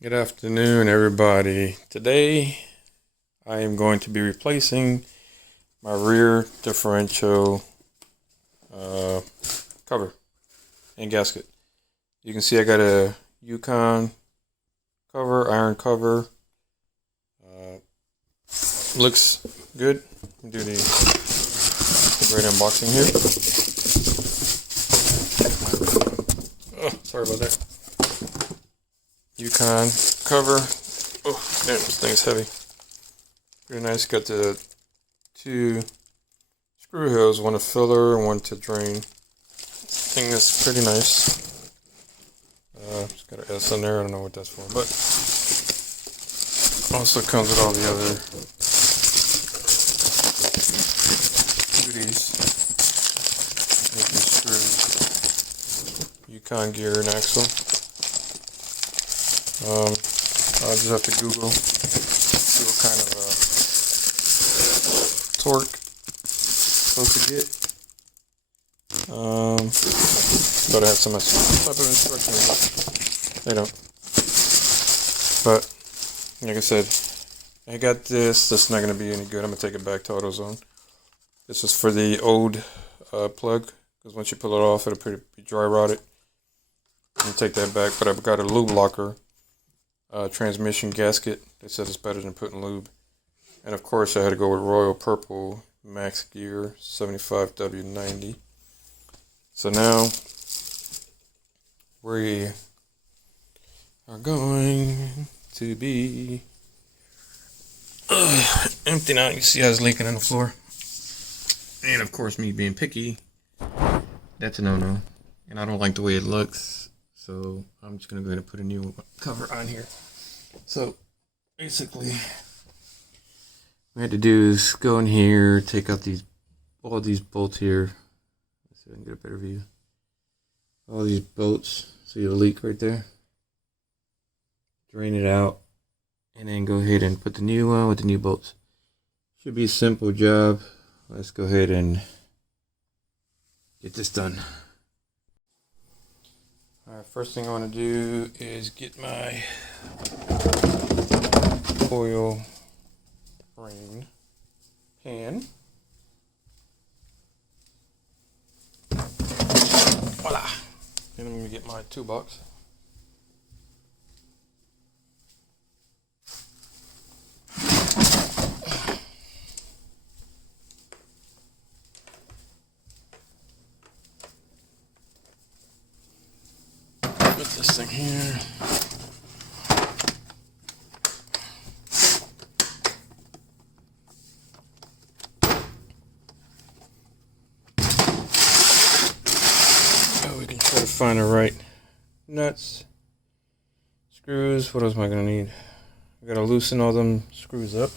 Good afternoon, everybody. Today I am going to be replacing my rear differential cover and gasket. You can see I got a Yukon cover, iron cover. Looks good. Do the great unboxing here. Oh, sorry about that. Yukon cover. Oh, damn, this thing's heavy. Pretty nice. Got the two screw holes, one to filler and one to drain. This thing is pretty nice. It's got an S in there. I don't know what that's for, but also comes with all the other goodies. Screws, Yukon gear and axle. I'll just have to Google, see what kind of torque I'm supposed to get. Thought I had some type of instructions, but they don't. But like I said, I got this. This is not going to be any good. I'm going to take it back to AutoZone. This is for the old plug, because once you pull it off, it'll be dry rotted. I'm going to take that back, but I've got a lube locker. Transmission gasket. They said it's better than putting lube. And of course I had to go with Royal Purple Max Gear 75W90. So now we are going to be emptying out. You see how it's leaking on the floor. And of course, me being picky, that's a no-no. And I don't like the way it looks. So I'm just going to go ahead and put a new cover on here. So basically, what I had to do is go in here, take out all these bolts here. Let's see if I can get a better view. All these bolts. See the leak right there? Drain it out. And then go ahead and put the new one with the new bolts. Should be a simple job. Let's go ahead and get this done. Alright, first thing I want to do is get my oil rain pan. Voila! Then I'm going to get my toolbox. Put this thing here. Oh, we can try to find the right nuts, screws. What else am I gonna need? I gotta loosen all them screws up.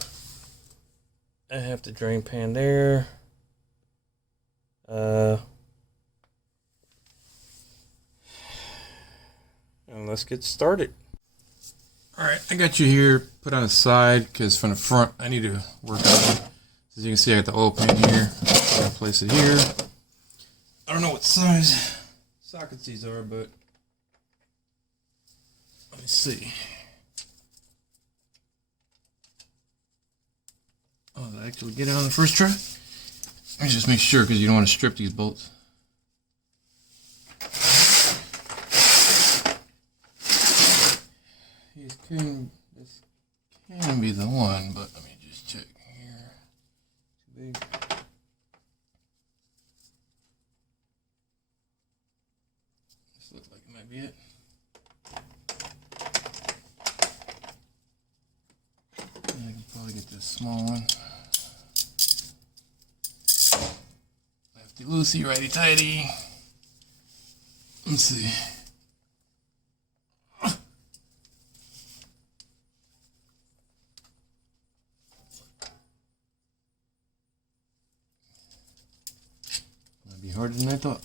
I have the drain pan there. And let's get started. Alright, I got you here put on the side because from the front I need to work on it. As you can see, I got the oil pan here. I'm gonna place it here. I don't know what size sockets these are, but let me see. Oh, did I actually get it on the first try? Let me just make sure, because you don't want to strip these bolts. This can be the one, but let me just check here. Too big. This looks like it might be it. And I can probably get this small one. Lefty loosey, righty tighty. Let's see. Might be harder than I thought.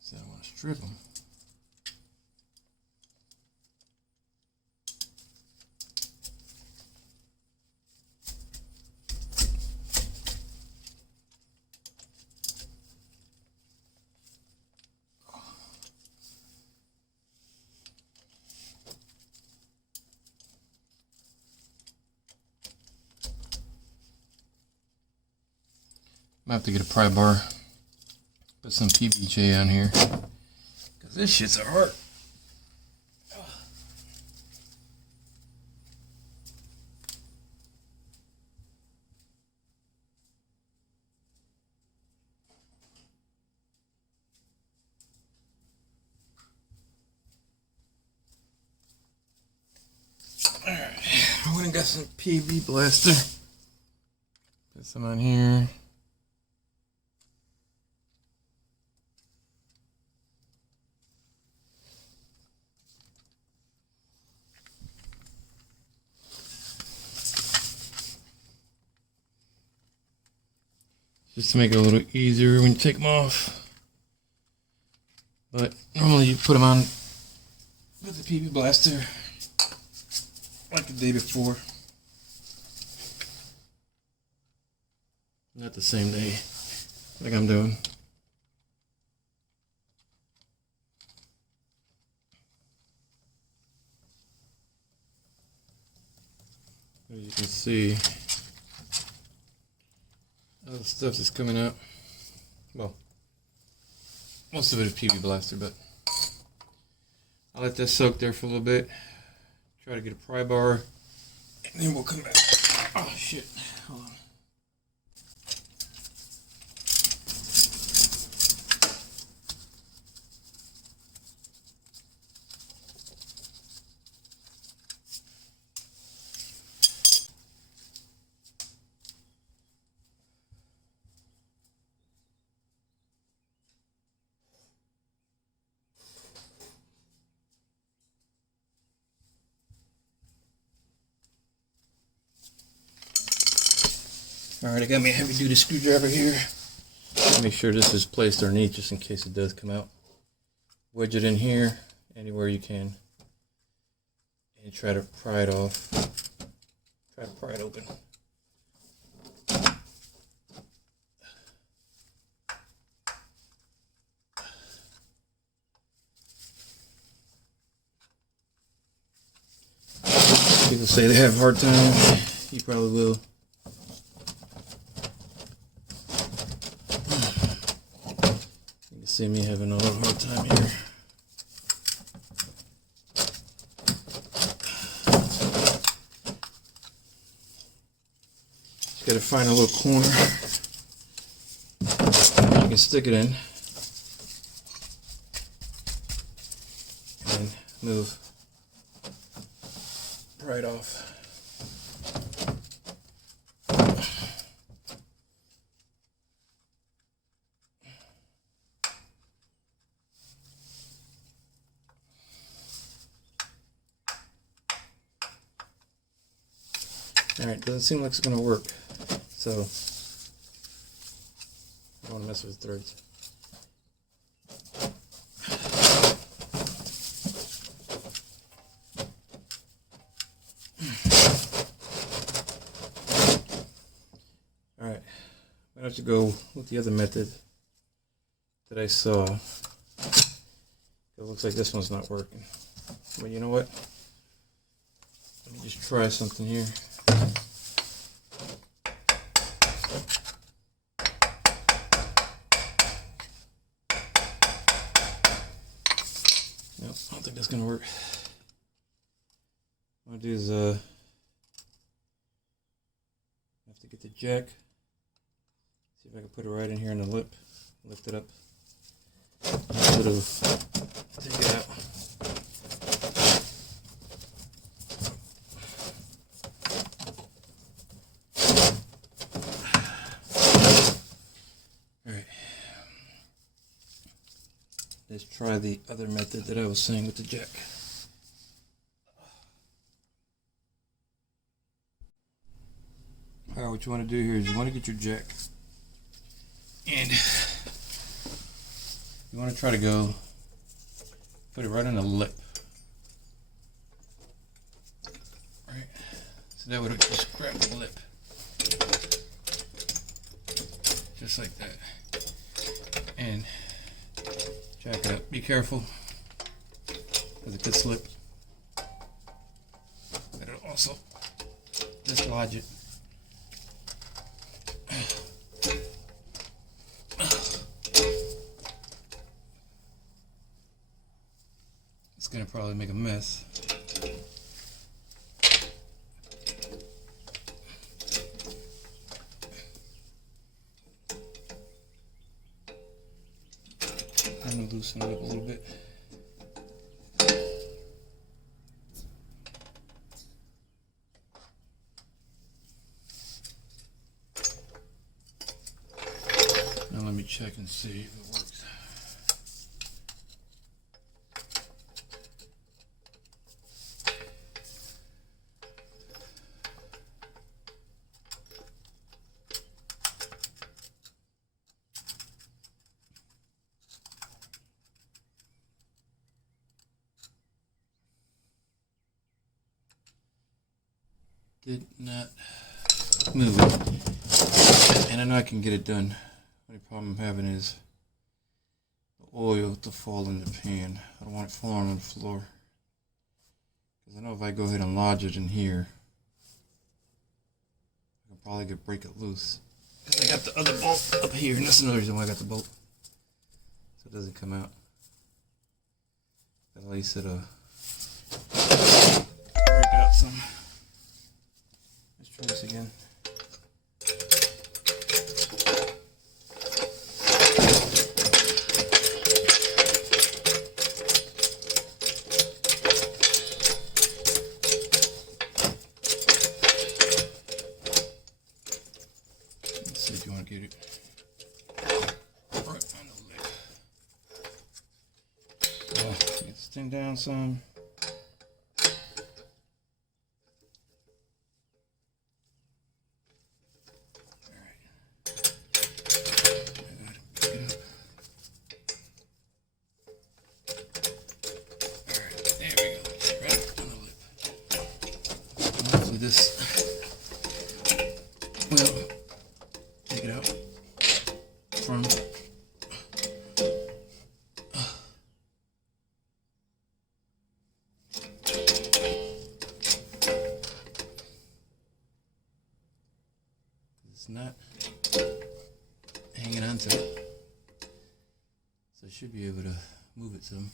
So I want to strip them. Might have to get a pry bar, put some PVJ on here, because this shit's a heart. Alright, I went and got some PV blaster. Put some on here. Just to make it a little easier when you take them off. But normally you put them on with the PV blaster like the day before. Not the same day like I'm doing. As you can see, all the stuff that's coming out. Well, most of it is PV blaster, but I'll let that soak there for a little bit. Try to get a pry bar, and then we'll come back. Oh shit! Hold on. Alright, I got me a heavy duty screwdriver here. Make sure this is placed underneath just in case it does come out. Wedge it in here anywhere you can. And try to pry it off. Try to pry it open. People say they have a hard time. You probably will. See me having a little hard time here. Just gotta find a little corner you can stick it in and move right off. Alright, doesn't seem like it's going to work, so I don't want to mess with the threads. Alright, I'm going to have to go with the other method that I saw. It looks like this one's not working. But you know what? Let me just try something here. Nope, I don't think that's gonna work. What I'll do is I have to get the jack. See if I can put it right in here in the lip. Lift it up. Sort of take it out. Let's try the other method that I was saying with the jack. Alright, what you want to do here is you want to get your jack and you want to try to go put it right on the lip. Right? So that would just grab the lip. Just like that. And jack it up. Be careful, because it could slip. But it'll also dislodge it. It's gonna probably make a mess. I'm gonna loosen it up a little bit. Now let me check and see if it works. Did not move it. And I know I can get it done. The only problem I'm having is the oil to fall in the pan. I don't want it falling on the floor. Because I know if I go ahead and lodge it in here, I can probably break it loose. Because I got the other bolt up here, and that's another reason why I got the bolt. So it doesn't come out. At least it'll break it out some. Let's try this again. Let's see if you want to get it right on the lip. Get this thing down some. This will take it out from it's not hanging onto it, so I should be able to move it some.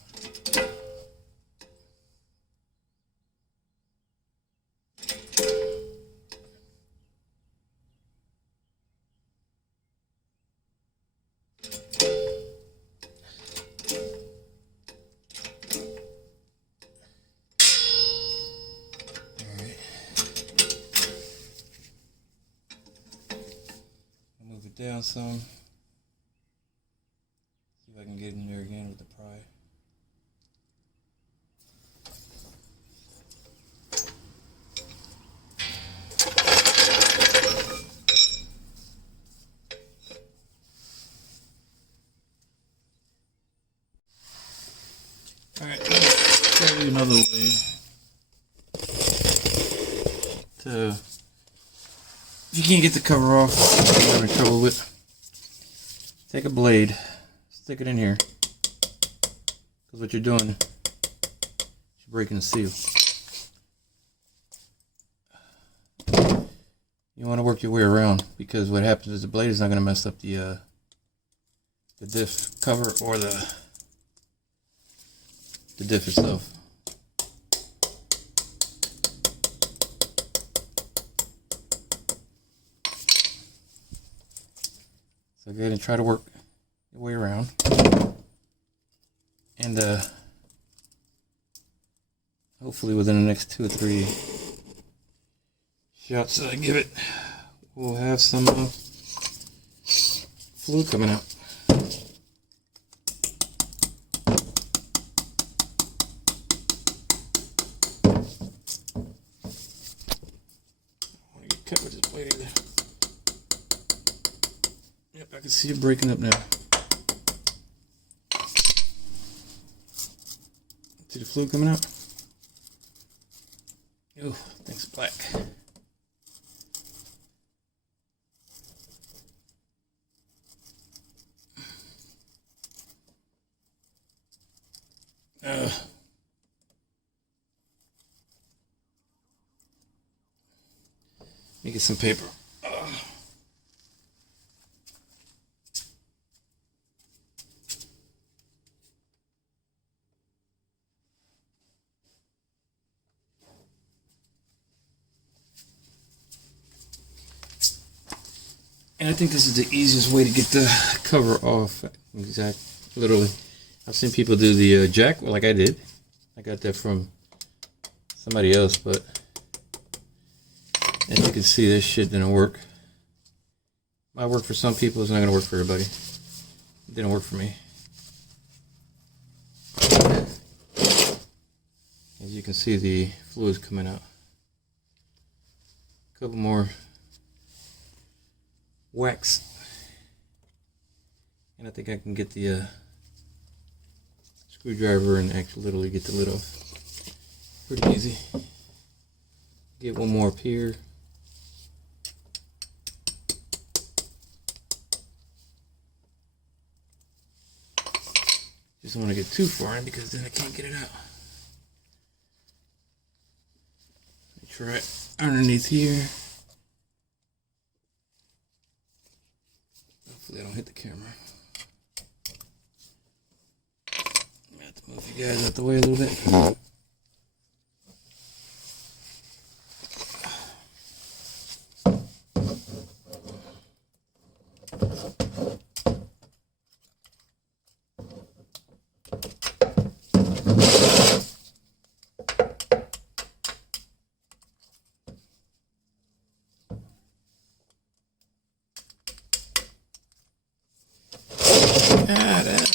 Down some. See if I can get in there again with the pry. Alright, let's show you another way to, if you can't get the cover off, you're having trouble with, take a blade, stick it in here, because what you're doing is you're breaking the seal. You want to work your way around, because what happens is the blade is not going to mess up the diff cover or the diff itself. So go ahead and try to work your way around. And hopefully within the next 2 or 3 shots that I give it, we'll have some fluid coming out. I want to get cut with this blade either. Yep, I can see it breaking up now. See the fluid coming out? Oh, thing's black. Let me get some paper. And I think this is the easiest way to get the cover off. Literally. I've seen people do the jack like I did. I got that from somebody else, but as you can see, this shit didn't work. Might work for some people, it's not gonna work for everybody. It didn't work for me. As you can see, the fluid's coming out. A couple more wax, and I think I can get the screwdriver and actually literally get the lid off. Pretty easy. Get one more up here. Just don't want to get too far in because then I can't get it out. Try it underneath here. Hopefully I don't hit the camera. I have to move you guys out the way a little bit.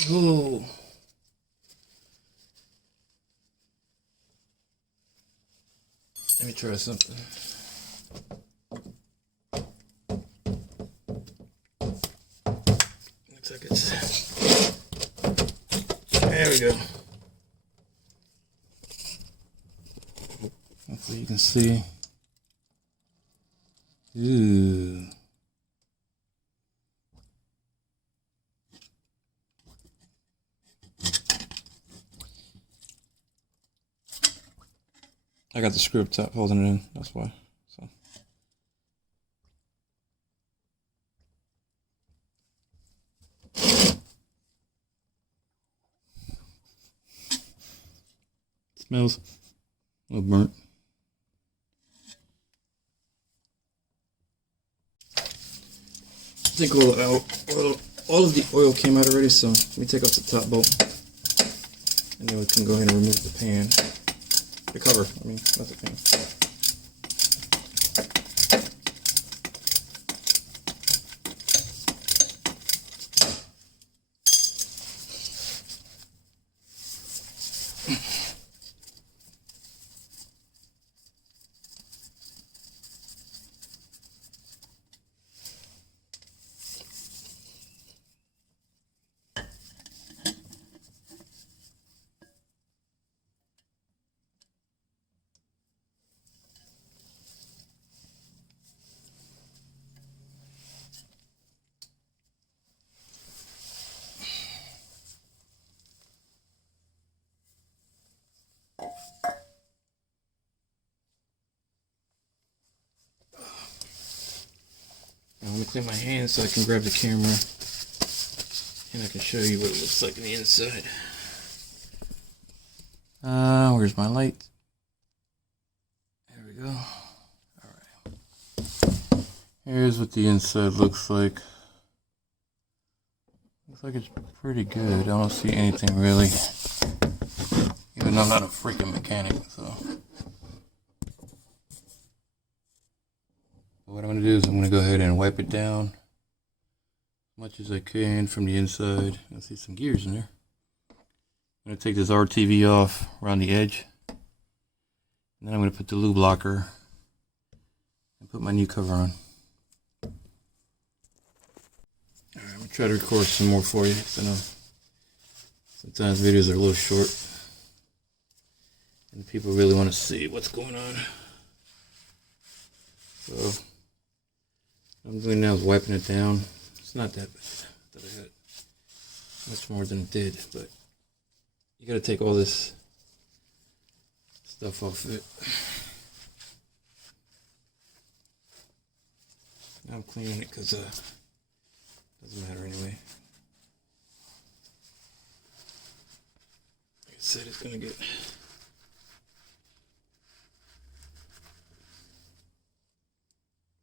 Oh. Let me try something. Looks like it's... There we go. Hopefully you can see. Ooh. I got the screw up top holding it in, that's why. So. Smells a little burnt. I think all of the oil came out already, so let me take off the top bolt. And then we can go ahead and remove the pan. The cover, I mean, not the pan. Now let me clean my hands so I can grab the camera and I can show you what it looks like on the inside. Where's my light? There we go. Alright. Here's what the inside looks like. Looks like it's pretty good. I don't see anything really. Even though I'm not a freaking mechanic, so. What I'm going to do is I'm going to go ahead and wipe it down as much as I can from the inside. I see some gears in there. I'm going to take this RTV off around the edge. And then I'm going to put the lube locker and put my new cover on. Alright, I'm going to try to record some more for you. I know sometimes videos are a little short and people really want to see what's going on. So what I'm doing now is wiping it down. It's not that bad. I thought I had much more than it did, but you gotta take all this stuff off of it. Now I'm cleaning it because doesn't matter anyway. Like I said, it's gonna get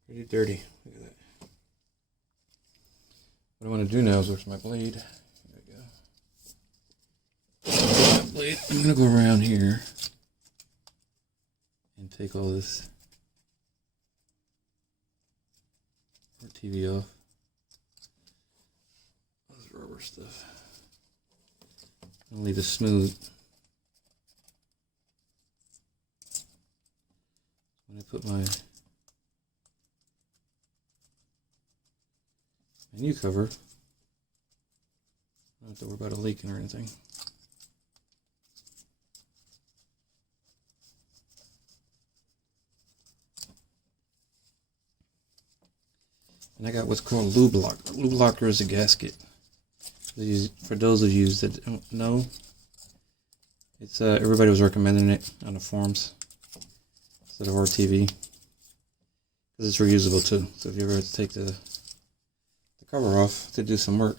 pretty dirty. Look at that. What I want to do now is where's my blade? There we go. My blade. I'm going to go around here and take all this TV off. All this rubber stuff. I'll leave it smooth. When I put my new cover, I don't have to worry about it leaking or anything. And I got what's called lube locker. Lube locker is a gasket. For those of you that don't know, it's everybody was recommending it on the forums instead of RTV because it's reusable too. So if you ever take the cover off to do some work,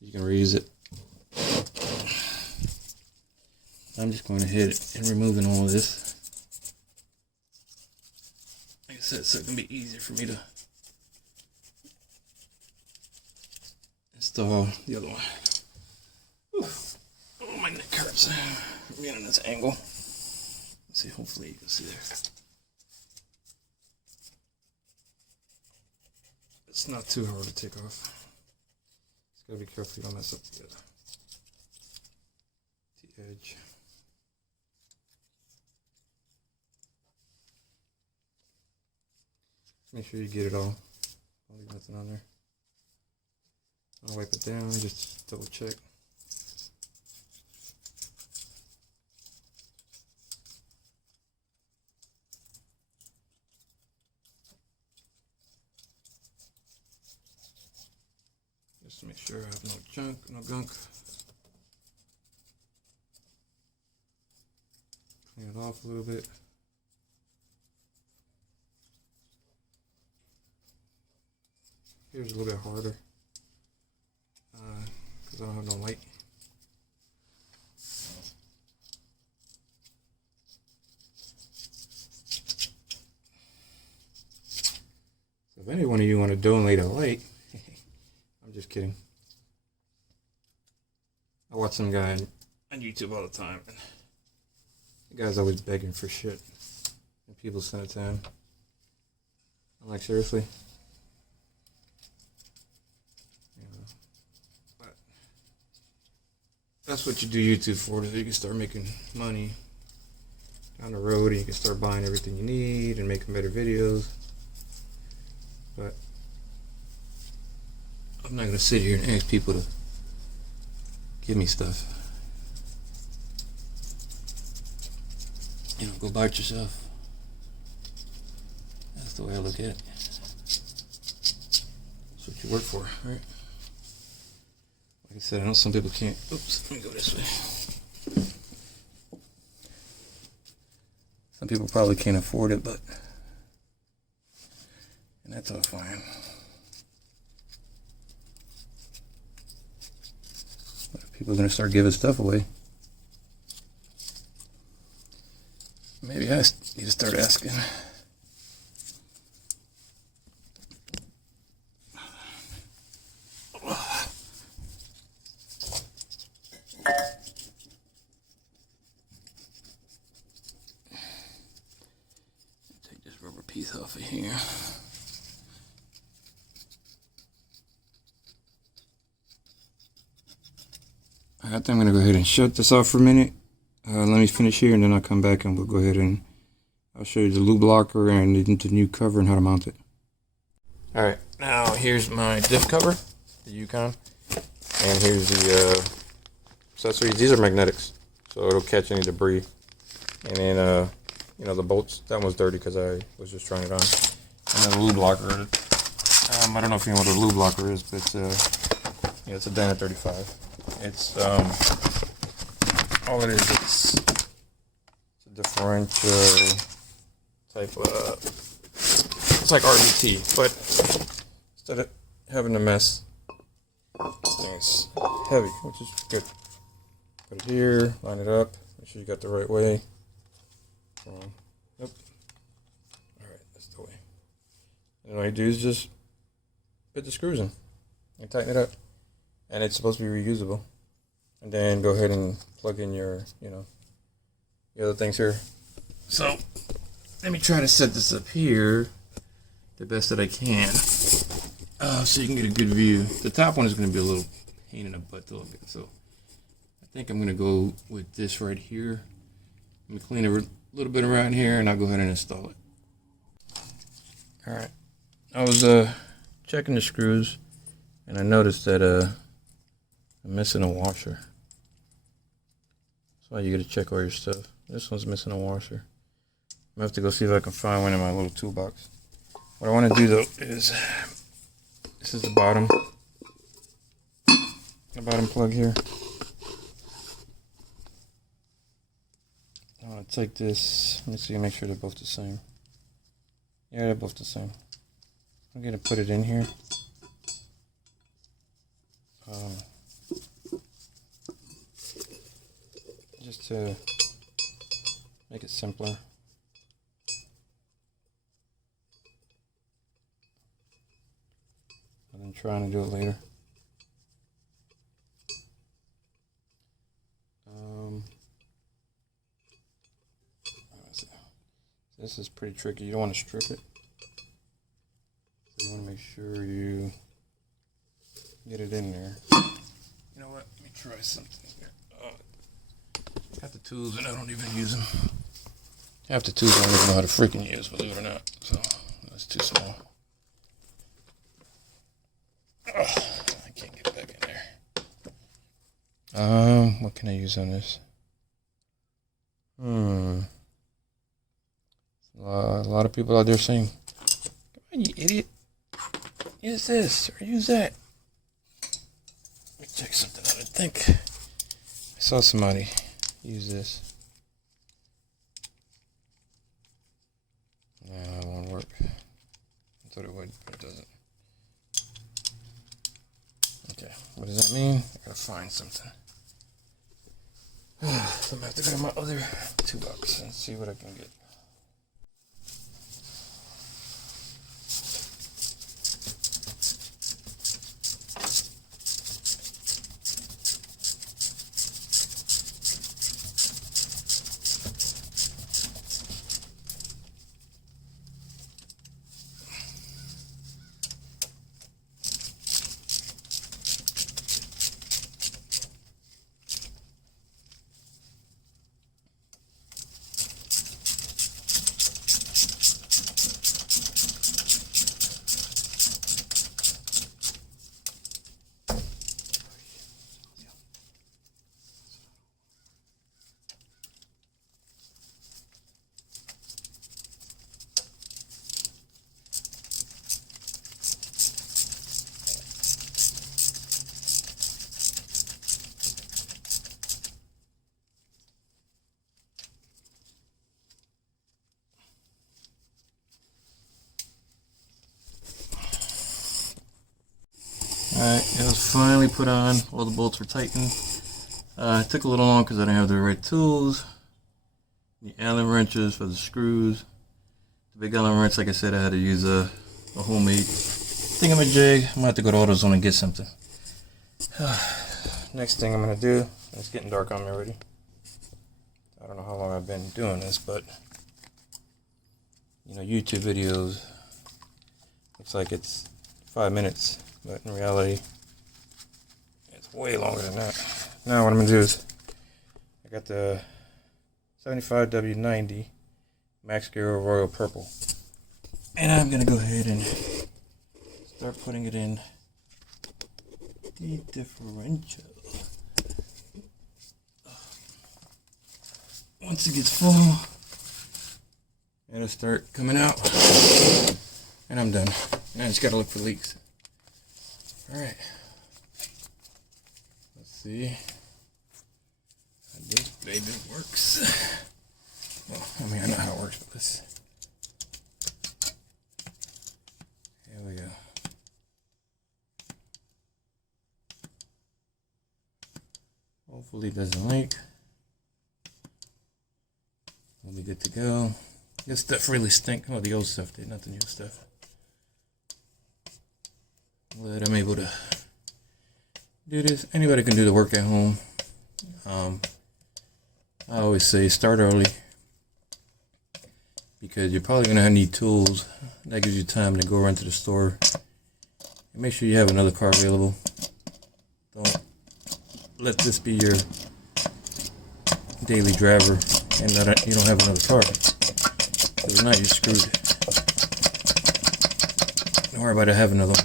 you can reuse it. I'm just going ahead and removing all of this. Like I said, so it can be easier for me to install the other one. Oof. Oh, my neck hurts. I'm getting this angle. Let's see, hopefully you can see there. It's not too hard to take off. Just gotta be careful you don't mess up the edge. Make sure you get it all. Don't leave nothing on there. I'll wipe it down, just double check. Just to make sure I have no junk, no gunk. Clean it off a little bit. Here's a little bit harder because I don't have no light. So if any one of you want to donate a light, I'm just kidding. I watch some guy on YouTube all the time, and the guy's always begging for shit, and people send it to him. I'm like, seriously? That's what you do YouTube for, so you can start making money down the road, and you can start buying everything you need and making better videos. But I'm not gonna sit here and ask people to give me stuff. You know, go buy it yourself. That's the way I look at it. That's what you work for, right? Like I said, I know some people can't. Oops, let me go this way. Some people probably can't afford it, and that's all fine. But if people are going to start giving stuff away, maybe I need to start asking. Piece off of here. I think I'm going to go ahead and shut this off for a minute. Let me finish here and then I'll come back and we'll go ahead and I'll show you the lube blocker and the new cover and how to mount it. Alright, now here's my diff cover, the Yukon, and here's the accessories. These are magnetics, so it'll catch any debris. And then you know, the bolts, that one's dirty because I was just trying it on. And then the lube blocker. I don't know if you know what a lube blocker is, but yeah, it's a Dyna 35. It's all it is. It's a differential type of. It's like RBT, but instead of having a mess, this thing's heavy, which is good. Put it here, line it up, make sure you got the right way. Nope. Alright, that's the way. And all you do is just fit the screws in and tighten it up. And it's supposed to be reusable. And then go ahead and plug in your, the other things here. So let me try to set this up here the best that I can, so you can get a good view. The top one is going to be a little pain in the butt a little bit, so I think I'm going to go with this right here. I'm going to clean it a little bit around here, and I'll go ahead and install it. All right, I was checking the screws, and I noticed that I'm missing a washer. That's why you got to check all your stuff. This one's missing a washer. I'm going to have to go see if I can find one in my little toolbox. What I want to do though is, this is the bottom plug here. I want to take this, let me see, make sure they're both the same. Yeah, they're both the same. I'm going to put it in here. Just to make it simpler. I'm trying to do it later. This is pretty tricky. You don't want to strip it. So you want to make sure you get it in there. You know what? Let me try something here. Got the tools and I don't even use them. Half the tools I don't even know how to freaking use, believe it or not. So that's too small. I can't get back in there. What can I use on this? A lot of people out there saying, "Come on, you idiot! Use this or use that." Let me check something out. I think I saw somebody use this. Nah, it won't work. I thought it would, but it doesn't. Okay, what does that mean? I gotta find something. I'm gonna have to go to my other toolbox and see what I can get. Alright, it was finally put on. All the bolts were tightened. It took a little long because I didn't have the right tools. The Allen wrenches for the screws. The big Allen wrench, like I said, I had to use a homemade thingamajig. I'm going to have to go to AutoZone and get something. Next thing I'm going to do, it's getting dark on me already. I don't know how long I've been doing this, but YouTube videos, looks like it's 5 minutes. But in reality, it's way longer than that. Now what I'm going to do is, I got the 75W90 Max Gear Royal Purple. And I'm going to go ahead and start putting it in the differential. Once it gets full, it'll start coming out. And I'm done. Now I just got to look for leaks. Alright, let's see how this baby works. Well, I mean, I know how it works, but here we go. Hopefully it doesn't leak. We'll be good to go. This stuff really stinks. Oh, the old stuff did, not the new stuff. But I'm able to do this. Anybody can do the work at home. I always say start early because you're probably gonna need tools. That gives you time to go run to the store and make sure you have another car available. Don't let this be your daily driver and that you don't have another car. If not, you're screwed. Don't worry about it, have another one.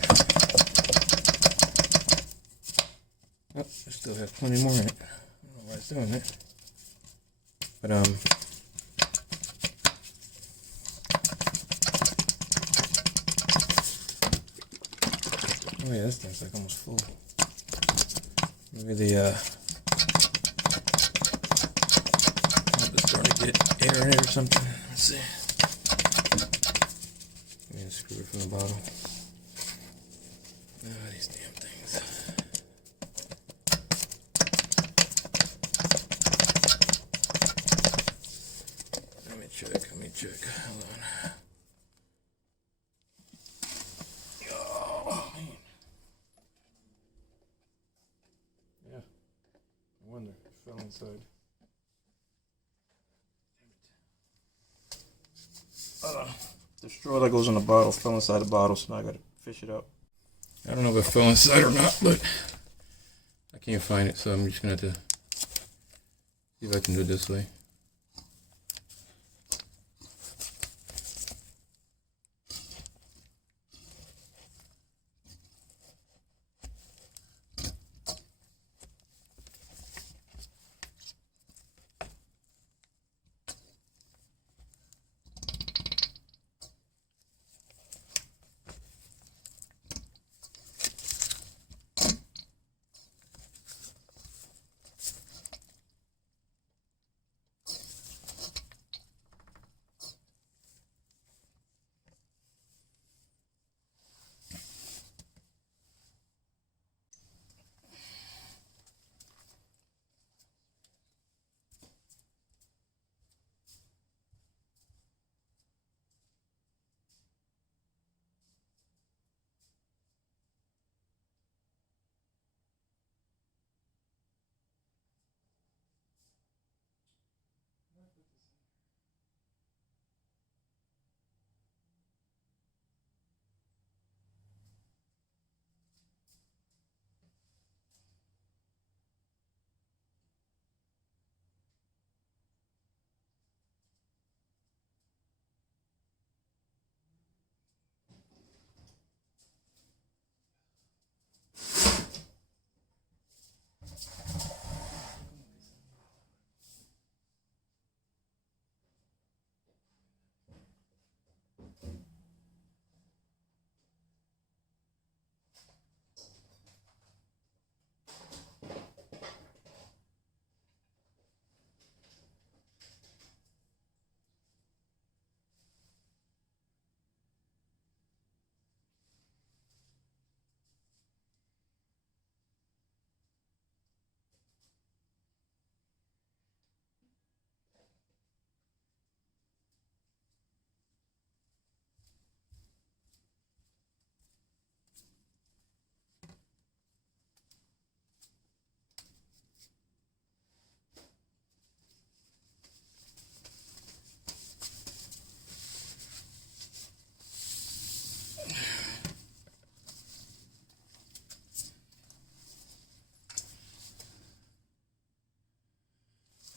Oh, I still have plenty more in it. I don't know why it's doing that. But oh yeah, this thing's like almost full. Maybe the it's starting to get air in it or something. Let's see. Let me unscrew it from the bottle. Ah, these damn things. Let me check. Hold on. Oh, man. Yeah. I wonder. It fell inside. The straw that goes in the bottle fell inside the bottle, so now I gotta fish it out. I don't know if it fell inside or not, but I can't find it, so I'm just gonna have to see if I can do it this way.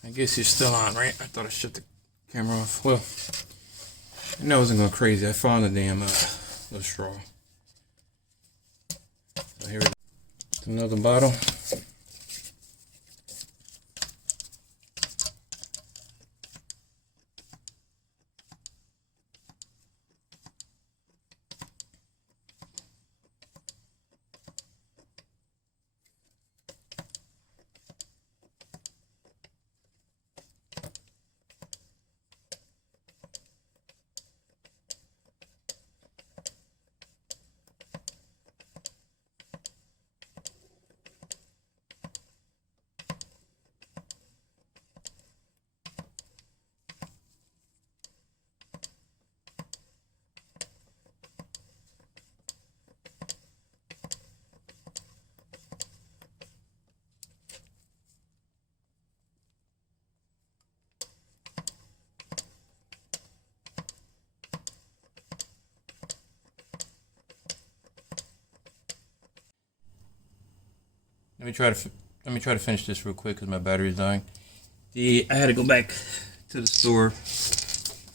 I guess you're still on, right? I thought I shut the camera off. Well, I know I wasn't going crazy. I found the damn little straw. So here it is. Another bottle. let me try to finish this real quick because my battery's dying. I had to go back to the store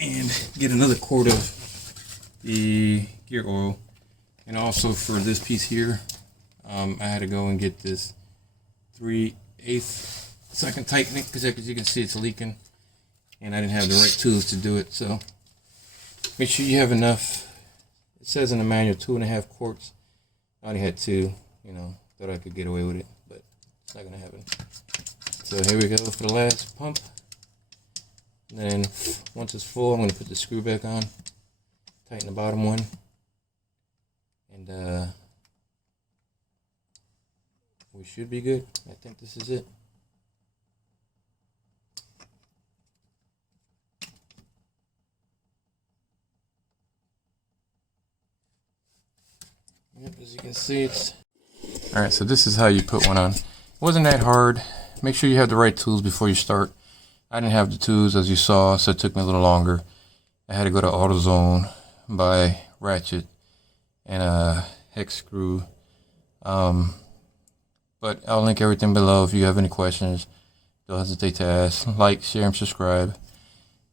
and get another quart of the gear oil, and also for this piece here, I had to go and get this 3/8 so I can tighten it, because as you can see it's leaking, and I didn't have the right tools to do it. So make sure you have enough. It says in the manual 2.5 quarts. I only had 2. Thought I could get away with it, but it's not gonna happen. So here we go for the last pump. And then once it's full, I'm gonna put the screw back on, tighten the bottom one, and we should be good. I think this is it. Yep, as you can see, it's alright. So this is how you put one on. It wasn't that hard. Make sure you have the right tools before you start. I didn't have the tools, as you saw, so it took me a little longer. I had to go to AutoZone, buy ratchet and a hex screw. But I'll link everything below. If you have any questions, don't hesitate to ask. Like, share, and subscribe,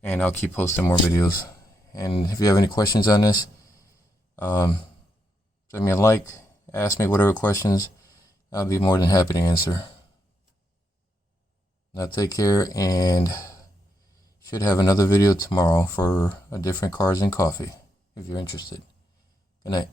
and I'll keep posting more videos. And if you have any questions on this, send me a like, ask me whatever questions. I'll be more than happy to answer. Now take care, and should have another video tomorrow for a different cars and coffee if you're interested. Good night.